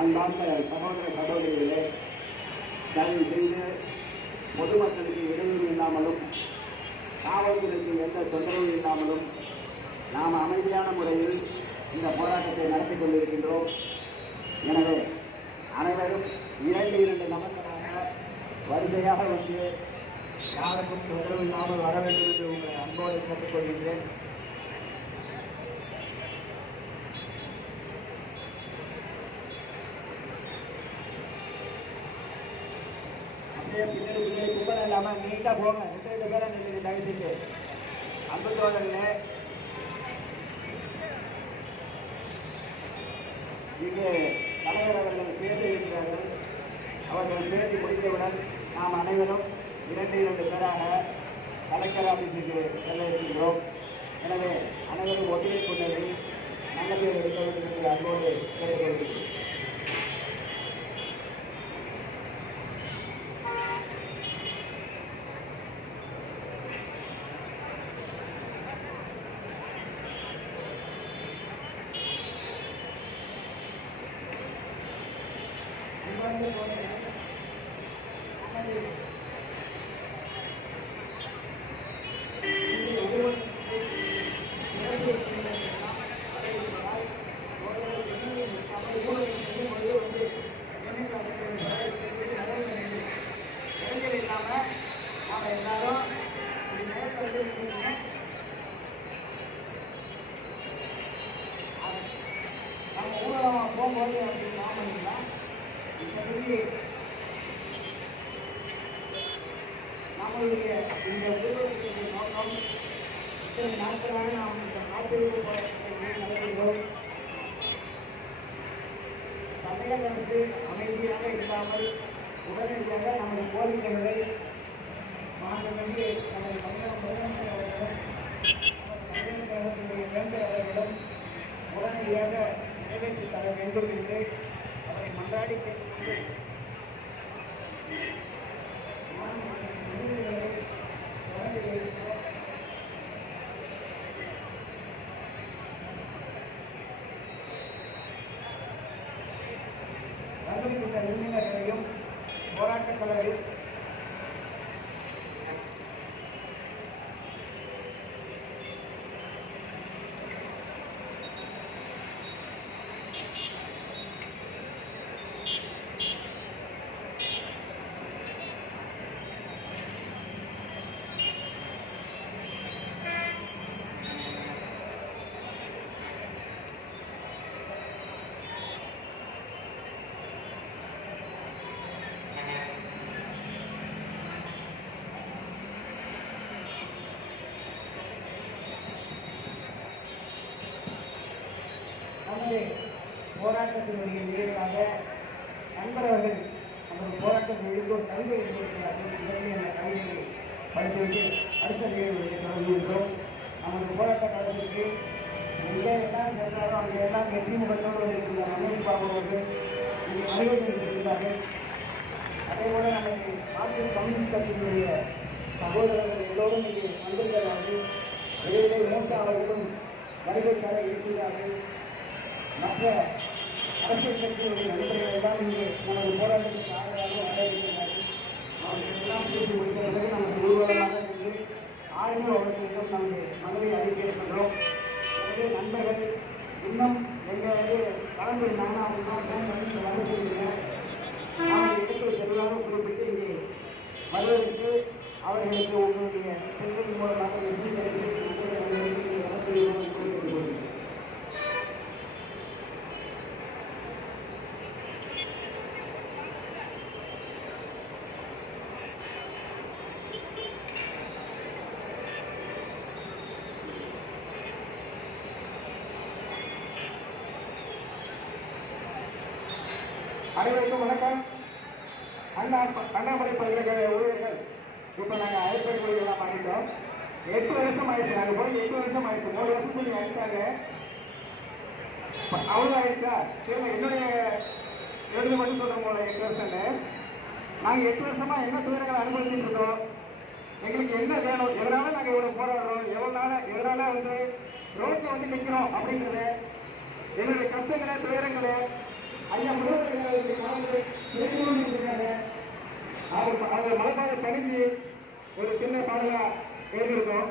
அன்பார்ந்த சகோதர சகோதரிகளே தயவு செய்து பொதுமக்களுக்கு இடையூறு இல்லாமலும் காவல்துறைக்கு எந்த தொந்தரவும் இல்லாமலும் நாம் அமைதியான முறையில் இந்த போராட்டத்தை நடத்தி கொண்டிருக்கின்றோம். எனவே அனைவரும் இரண்டு இரண்டு நபர்களாக வரிசையாக வந்து யாருக்கும் தொந்தரவு இல்லாமல் வர வேண்டும் என்று உங்களை அன்போடு கேட்டுக்கொள்கின்றேன். இல்லாமல் நீட்டாக போங்க ரெண்டு ரெண்டு பேரை நின்று தயவு செஞ்சு. அன்பு தோழர்களே இங்கு தலைவர் அவர்கள் பேசி இருக்கிறார்கள் அவர்கள் பேசி முடித்தவுடன் நாம் அனைவரும் இரண்டு இரண்டு பேராக கலெக்டர் ஆஃபீஸுக்கு செல்ல இருக்கின்றோம். எனவே அனைவரும் ஒத்துழைப்புள்ளது நல்ல பேர் எடுக்க வேண்டும் என்று அன்போடு கேட்டுக்கொள்கிறேன். போகும்போது அப்படி நாம இப்போதைக்கு நம்மளுடைய இந்த ஊடகத்தினுடைய நோக்கம் இத்தனை நாட்களாக நாம் இந்த காத்திருப்பு நடத்துகிறோம் தமிழக அரசு அமைதியாக இல்லாமல் உடனடியாக நம்முடைய ভালো நமது போராட்டத்தினுடைய நிகழ்வாக நண்பர்கள் நமது போராட்டத்தில் இருந்து கவிதை எழுதியிருக்கிறார்கள் இதற்கு அந்த கவிதையை படித்துவிட்டு அடுத்த நிகழ்வுகளை தொடங்கியிருக்கிறோம் நமது போராட்ட காலத்திற்கு எங்கே எல்லாம் சென்றாலும் அங்கே எல்லாம் வெற்றி முகத்தோடு இருக்கின்ற மன்னன் அவர்கள் இங்கே வருகை அதே போல நமது மார்க்சிஸ்ட் கம்யூனிஸ்ட் கட்சியினுடைய சகோதரர்கள் எல்லோரும் இங்கே வந்திருக்கிறார்கள். விரைவிலே மூத்த அவர்களும் வருகை தர இருக்கிறார்கள். மற்ற அரசியல் கட்சிகளுடைய நண்பர்கள் எல்லாம் இங்கே நமது போராட்டத்துக்கு ஆதரவாக வரவேற்கிறார்கள். இருக்கிறார்கள் அவர்கள் எல்லாம் பேசி முடித்த பிறகு ஆளுநர் அவர்களிடம் நமது மனதை அறிக்கை எனவே நண்பர்கள் இன்னும் எங்களது கலந்து இருந்தாங்கன்னா அவங்க ஃபோன் பண்ணி இங்கே வந்து சொல்லுங்க நாம் இடத்தை தெளிவாக குறிப்பிட்டு இங்கே வருவதற்கு அவர்களுக்கு உங்களுடைய செல்வதன் மூலமாக வெற்றி கிடைத்து உங்களுடைய வளர்ச்சி கோரிக்கை அனைவருக்கும் வணக்கம். அண்ணா அண்ணாமலை பல்கலைக்கழக ஊழியர்கள் இப்போ நாங்கள் அழைப்பது எல்லாம் பண்ணிட்டோம். எட்டு வருஷம் ஆயிடுச்சு நாங்கள் போய் எட்டு வருஷம் ஆயிடுச்சு. மூணு வருஷத்துக்கு நீங்க அடிச்சாங்க. ப- அவ்வளோ ஆயிடுச்சா? சரி என்னுடைய எழுதி மட்டும் சொல்கிறோம் போல எட்டு வருஷம்னு. நாங்கள் எட்டு வருஷமா என்ன துயரங்களை அனுபவிச்சுட்டு இருந்தோம்? எங்களுக்கு என்ன வேணும்? எதனால நாங்கள் இவ்வளோ போராடுறோம்? எவ்வளோ நாள் எதனால வந்து ரோட்டில் வந்து நிற்கிறோம் அப்படிங்கிறது. எங்களுடைய கஷ்டங்களை துயரங்களை ஐயா முதல்வர்களுக்கு மாணவர்கள் பேசி கொண்டிருக்கிறாங்க. அது அது மலைப்பாதை பணிஞ்சு ஒரு சின்ன பாடலா எழுதியிருக்கோம்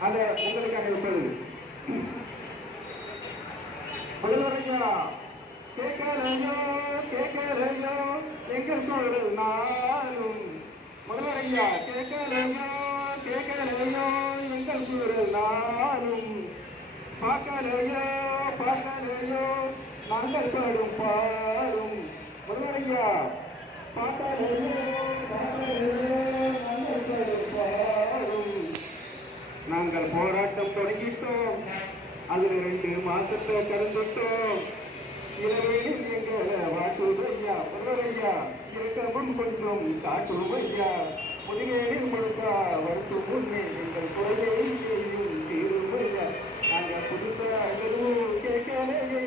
அதை உங்களுக்காக விட்டது முதல்வரையா கேட்கலையோ கேட்கலையோ எங்கள் குரல் நானும் முதல்வரையா கேட்கலையோ கேட்கலையோ எங்கள் நானும் பார்க்கலையோ பார்க்கலையோ மன்னர்களும் பாடும் முருகனையா பாட்டாளர்களே மன்னர்களும் பாடும் நாங்கள் போராட்டம் தொடங்கிட்டோம். அதில் ரெண்டு மாசத்தை கடந்துட்டோம். இளவேலில் எங்களை வாட்டுவையா முருகனையா இருக்கவும் கொஞ்சம் காட்டுவையா முதுகேடில் முழுக்கா வருத்துவும் எங்கள் குறையை செய்யும் தீர்வையா நாங்கள் புதுசாக எதுவும் கேட்கலையே